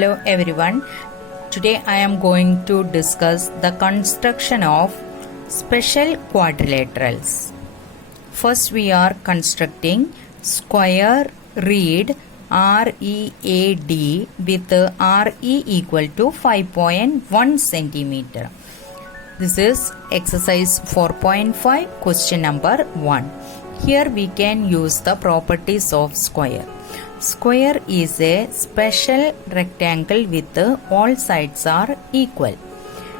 Hello everyone. Today I am going to discuss the construction of special quadrilaterals. First we are constructing square reed READ with RE equal to 5.1 centimeter. This is exercise 4.5 question number 1. Here we can use the properties of square. Square is a special rectangle with all sides are equal,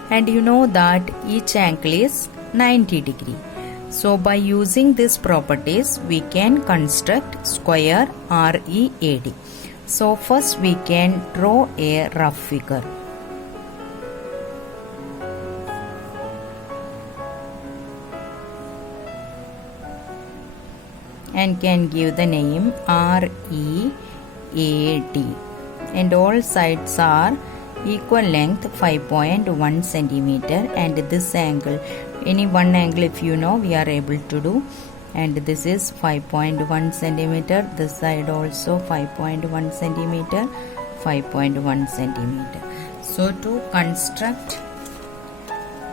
and you know that each angle is 90 degree. So by using these properties we can construct square READ. So first we can draw a rough figure. And can give the name READ, and all sides are equal length 5.1 centimeter, and this angle, any one angle if you know we are able to do, and this is 5.1 centimeter, this side also 5.1 centimeter, 5.1 centimeter. So to construct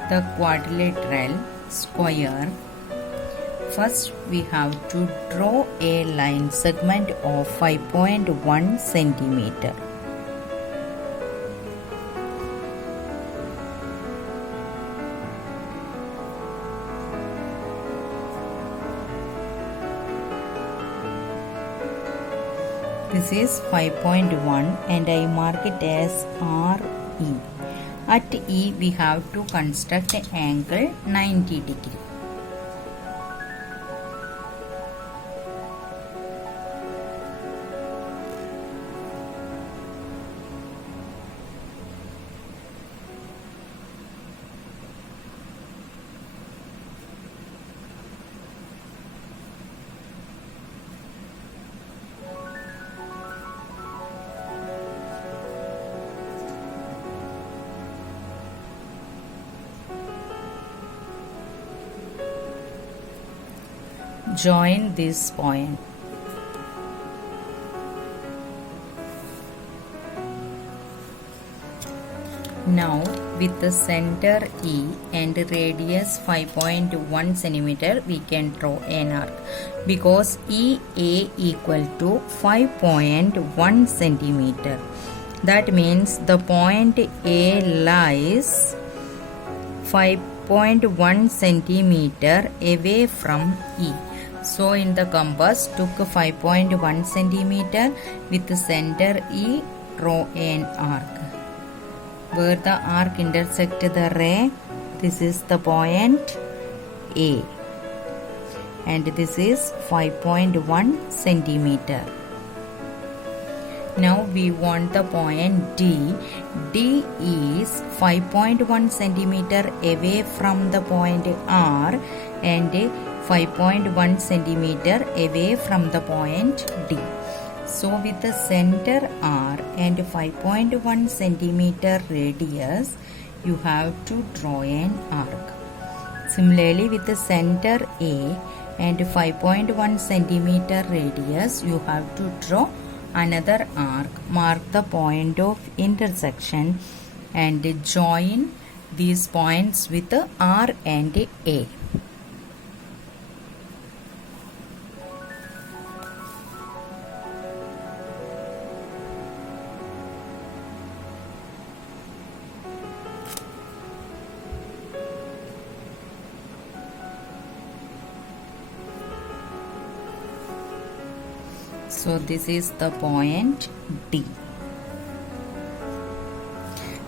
the quadrilateral square, first we have to draw a line segment of 5.1 centimeter. This is 5.1 and I mark it as RE. At E we have to construct an angle 90 degree. Join this point. Now with the center E and radius 5.1 centimeter we can draw an arc, because EA equal to 5.1 centimeter. That means the point A lies 5.1 centimeter away from E. So in the compass took 5.1 centimeter with the center E, draw an arc. Where the arc intersect the ray, this is the point A, and this is 5.1 centimeter. Now we want the point D. D is 5.1 centimeter away from the point R and 5.1 centimeter away from the point D. So with the center R and 5.1 centimeter radius, you have to draw an arc. Similarly with the center A and 5.1 centimeter radius, you have to draw another arc. Mark the point of intersection and join these points with the R and A. So this is the point D.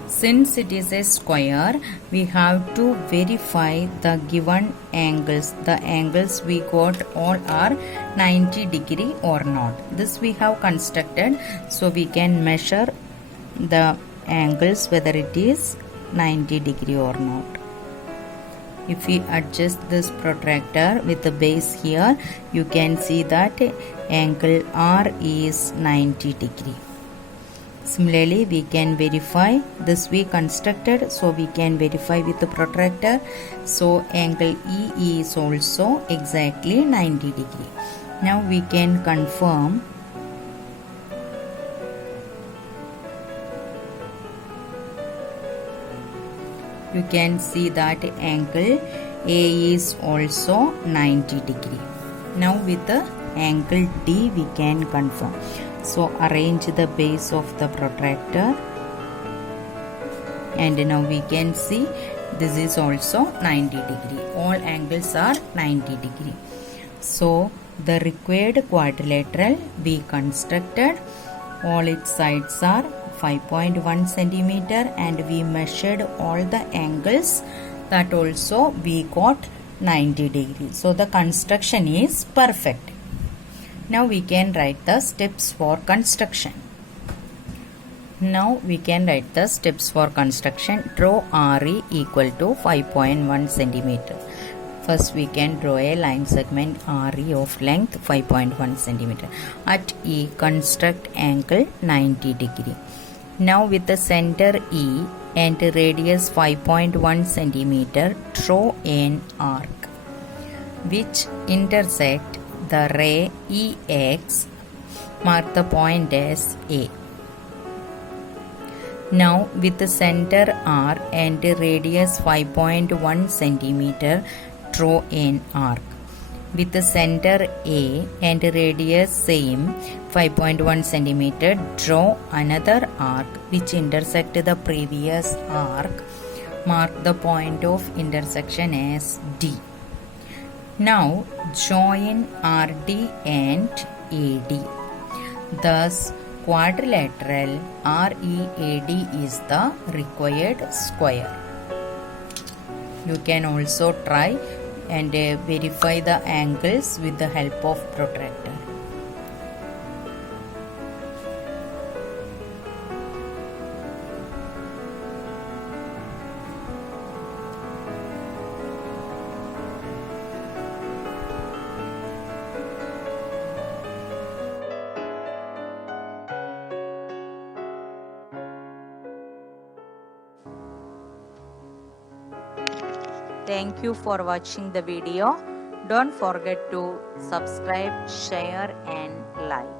Since it is a square, we have to verify the given angles. The angles we got all are 90 degree or not. This we have constructed, so we can measure the angles whether it is 90 degree or not. If we adjust this protractor with the base here, you can see that angle R is 90 degree. Similarly, we can verify this we constructed, so we can verify with the protractor. So angle E is also exactly 90 degree. Now we can confirm you can see that angle A is also 90 degree. Now with the angle D we can confirm. So arrange the base of the protractor, and now we can see this is also 90 degree. All angles are 90 degree. So the required quadrilateral we constructed. All its sides are 5.1 centimeter, and we measured all the angles, that also we got 90 degree. So the construction is perfect. Now we can write the steps for construction. Now we can write the steps for construction. Draw RE equal to 5.1 centimeter. First we can draw a line segment RE of length 5.1 centimeter. At E, construct angle 90 degree. Now with the center E and radius 5.1 centimeter, draw an arc which intersect the ray EX. Mark the point as A. Now with the center R and radius 5.1 centimeter, draw an arc. With the center A and radius same 5.1 centimeter, draw another arc which intersect the previous arc. Mark the point of intersection as D. Now join RD and AD. Thus quadrilateral READ is the required square. You can also try and verify the angles with the help of protractor. Thank you for watching the video. Don't forget to subscribe, share and like.